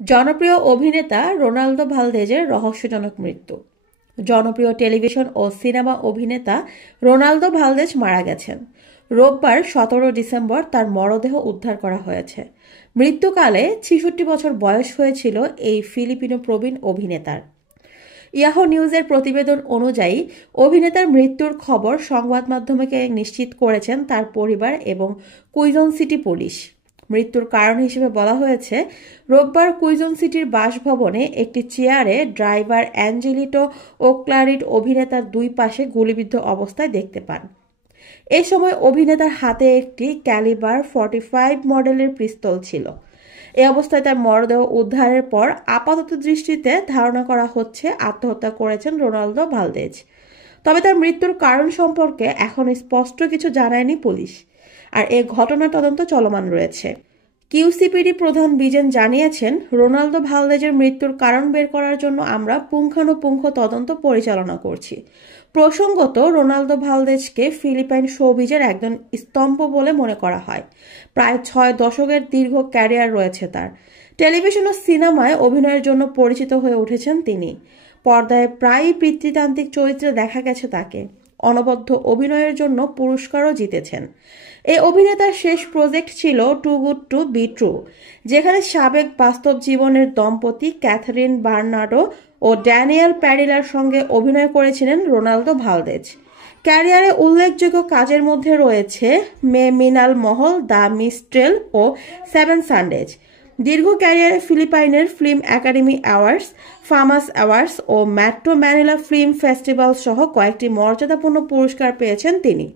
জনপ্রিয় অভিনেতা রোনালদো ভালদেজের রহস্যজনক মৃত্যু। জনপ্রিয় টেলিভিশন ও সিনেমা অভিনেতা রোনালদো ভালদেজ মারা গেছেন। রোববার 17 ডিসেম্বর তার মরদেহ উদ্ধার করা হয়েছে। মৃত্যুকালে 66 বছর বয়স হয়েছিল এই ফিলিপিনো প্রবীণ অভিনেতার। ইয়াহু নিউজের প্রতিবেদন অনুযায়ী অভিনেতার মৃত্যুর খবর সংবাদ মাধ্যমকে নিশ্চিত করেছেন তার পরিবার এবং কুইজন সিটি পুলিশ। মৃত্যুর কারণ হিসেবে বলা হয়েছে, রোববার কুইজন সিটির বাসভবনে একটি চেয়ারে ড্রাইভার অ্যাঞ্জেলিটো ওক্লারিট অভিনেতার দুই পাশে গুলিবিদ্ধ অবস্থায় দেখতে পান। এ সময় অভিনেতার হাতে একটি ক্যালিবার 45 মডেলের পিস্তল ছিল। এই অবস্থায় তার মরদেহ উদ্ধারের পর আপাতত দৃষ্টিতে ধারণা করা হচ্ছে আত্মহত্যা করেছেন রোনালদো ভালদেজ। তবে তার মৃত্যুর কারণ সম্পর্কে এখন স্পষ্ট কিছু জানায়নি পুলিশ, আর এ ঘটনার তদন্ত চলমান রয়েছে। কিউসিপিডি প্রধান বিজেন জানিয়েছেন, রোনালদো ভালদেজের মৃত্যুর কারণ বের করার জন্য আমরা পুঙ্খানুপুঙ্খ তদন্ত পরিচালনা করছি। প্রসঙ্গত, রোনালদো ভালদেজকে ফিলিপাইন শোবিজের একজন স্তম্ভ বলে মনে করা হয়। প্রায় 6 দশকের দীর্ঘ ক্যারিয়ার রয়েছে তার। টেলিভিশন ও সিনেমায় অভিনয়ের জন্য পরিচিত হয়ে উঠেছেন তিনি। পর্দায় প্রায়ই পিতৃতান্ত্রিক চরিত্রে দেখা গেছে তাকে। অনবদ্য অভিনয়ের জন্য পুরস্কারও জিতেছেন। এই অভিনেতার শেষ প্রজেক্ট ছিল too good to be true, যেখানে সাবেক বাস্তব জীবনের দম্পতি ক্যাথরিন বার্নার্ডো ও ড্যানিয়েল প্যাডিলার সঙ্গে অভিনয় করেছিলেন রোনালদো ভালদেজ। ক্যারিয়ারে উল্লেখযোগ্য কাজের মধ্যে রয়েছে মে মিনাল মহল, দ্য মিস্ট্রেল ও 7 সানডেজ। দীর্ঘ ক্যারিয়ারে ফিলিপাইনের film academy awards, FAMAS awards ও মেট্রো ম্যানিলা ফিল্ম ফেস্টিভ্যাল সহ কয়েকটি মর্যাদাপূর্ণ পুরস্কার পেয়েছেন তিনি।